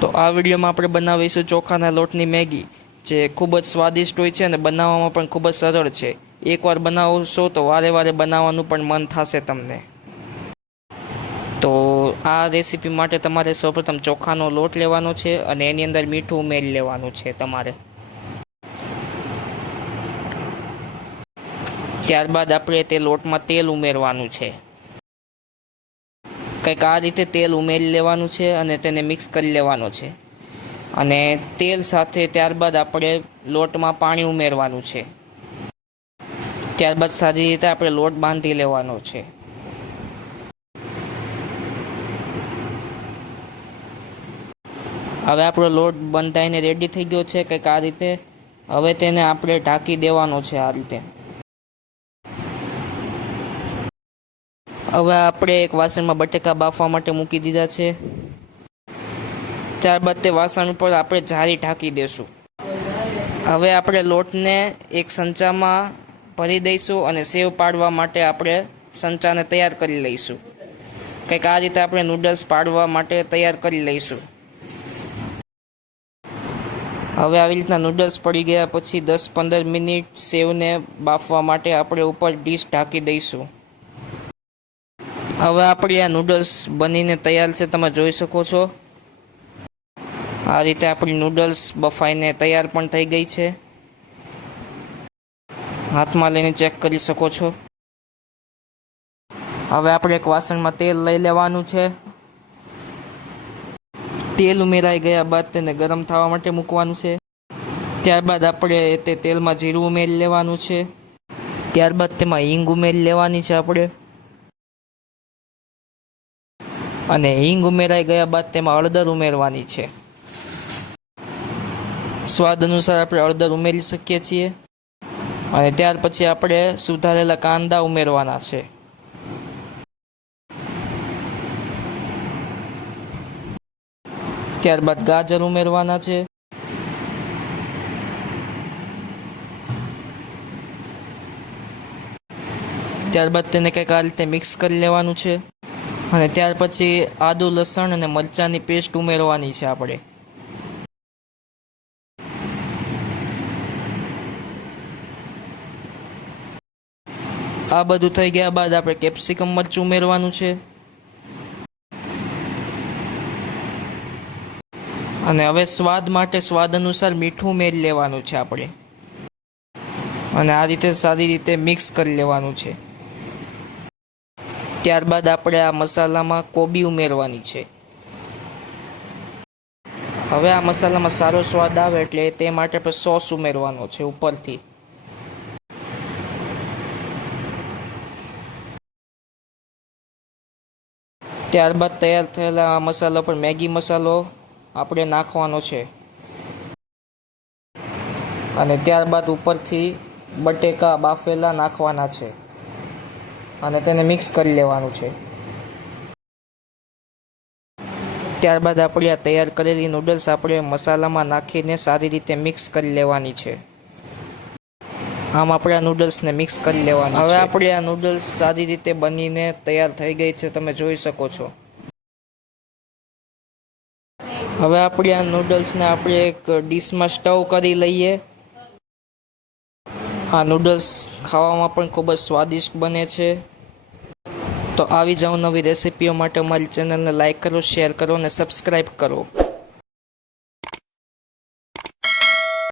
તો આ વિડીયોમાં આપણે બનાવીશું ચોખાના લોટની મેગી, જે ખૂબ જ સ્વાદિષ્ટ હોય છે અને બનાવવામાં પણ ખૂબ જ સરળ છે. એકવાર બનાવશો તો વારે વારે બનાવવાનું પણ મન થશે તમને. તો આ રેસીપી માટે તમારે સૌપ્રથમ ચોખાનો લોટ લેવાનો છે અને એની અંદર મીઠું ઉમેરી લેવાનું છે તમારે. ત્યારબાદ આપણે તે લોટમાં તેલ ઉમેરવાનું છે. કંઈક આ રીતે તેલ ઉમેરી લેવાનું છે અને તેને મિક્સ કરી લેવાનો છે. અને તેલ સાથે ત્યારબાદ આપણે લોટમાં પાણી ઉમેરવાનું છે. ત્યારબાદ સારી રીતે આપણે લોટ બાંધી લેવાનો છે. હવે આપણો લોટ બંધાઈને રેડી થઈ ગયો છે કંઈક આ રીતે. હવે તેને આપણે ઢાંકી દેવાનો છે આ રીતે. હવે આપણે એક વાસણમાં બટેકા બાફવા માટે મૂકી દીધા છે. ત્યારબાદ તે વાસણ ઉપર આપણે જાળી ઢાંકી દેશું. હવે આપણે લોટને એક સંચામાં ભરી દઈશું અને સેવ પાડવા માટે આપણે સંચાને તૈયાર કરી લઈશું. કંઈક આ રીતે આપણે નૂડલ્સ પાડવા માટે તૈયાર કરી લઈશું. હવે આવી રીતના નૂડલ્સ પડી ગયા પછી 10-15 મિનિટ સેવને બાફવા માટે આપણે ઉપર ડીશ ઢાંકી દઈશું. હવે આપણી આ નૂડલ્સ બનીને તૈયાર છે, તમે જોઈ શકો છો. આ રીતે આપણી નૂડલ્સ બફાઈને તૈયાર પણ થઈ ગઈ છે. હાથમાં લઈને ચેક કરી શકો છો. હવે આપણે એક વાસણમાં તેલ લઈ લેવાનું છે. તેલ ઉમેરાઈ ગયા બાદ તેને ગરમ થવા માટે મૂકવાનું છે. ત્યારબાદ આપણે તે તેલમાં જીરું ઉમેરી લેવાનું છે. ત્યારબાદ તેમાં હિંગ ઉમેરી લેવાની છે આપણે. અને હિંગ ઉમેરાઈ ગયા બાદ તેમાં હળદર ઉમેરવાની છે. સ્વાદ અનુસાર આપણે હળદર ઉમેરી શકીએ છીએ. અને ત્યાર પછી આપણે સુધારેલા કાંદા ઉમેરવાના છે. ત્યારબાદ ગાજર ઉમેરવાના છે. ત્યારબાદ તેને કંઈક આ રીતે મિક્સ કરી લેવાનું છે. અને ત્યાર પછી આદુ, લસણ અને મરચાંની પેસ્ટ ઉમેરવાની છે આપણે. આ બધું થઈ ગયા બાદ આપણે કેપ્સિકમ મરચું ઉમેરવાનું છે. અને હવે સ્વાદ માટે સ્વાદ અનુસાર મીઠું ઉમેરી લેવાનું છે આપણે. અને આ રીતે સારી રીતે મિક્સ કરી લેવાનું છે. ત્યારબાદ આપણે આ મસાલામાં કોબી ઉમેરવાની છે. હવે આ મસાલામાં સારો સ્વાદ આવે એટલે તે માટે આપણે સોસ ઉમેરવાનો છે ઉપરથી. ત્યારબાદ તૈયાર થયેલા આ મસાલા પર મેગી મસાલો આપણે નાખવાનો છે. અને ત્યારબાદ ઉપરથી બટેકા બાફેલા નાખવાના છે. અને તેને મિક્સ કરી લેવાનું છે. ત્યારબાદ આપણે આ તૈયાર કરેલી નૂડલ્સ આપણે મસાલામાં નાખીને સારી રીતે મિક્સ કરી લેવાની છે. આમ આપણે આ નૂડલ્સને મિક્સ કરી લેવાની છે. હવે આપણે આ નૂડલ્સ સારી રીતે બનીને તૈયાર થઈ ગઈ છે, તમે જોઈ શકો છો. હવે આપણે આ નૂડલ્સને આપણે એક ડીશમાં સ્ટવ કરી લઈએ. આ નૂડલ્સ ખાવામાં પણ ખૂબ જ સ્વાદિષ્ટ બને છે. તો આવી જ નવી રેસીપીઓ માટે અમારી ચેનલને લાઈક કરો, શેર કરો અને સબસ્ક્રાઈબ કરો.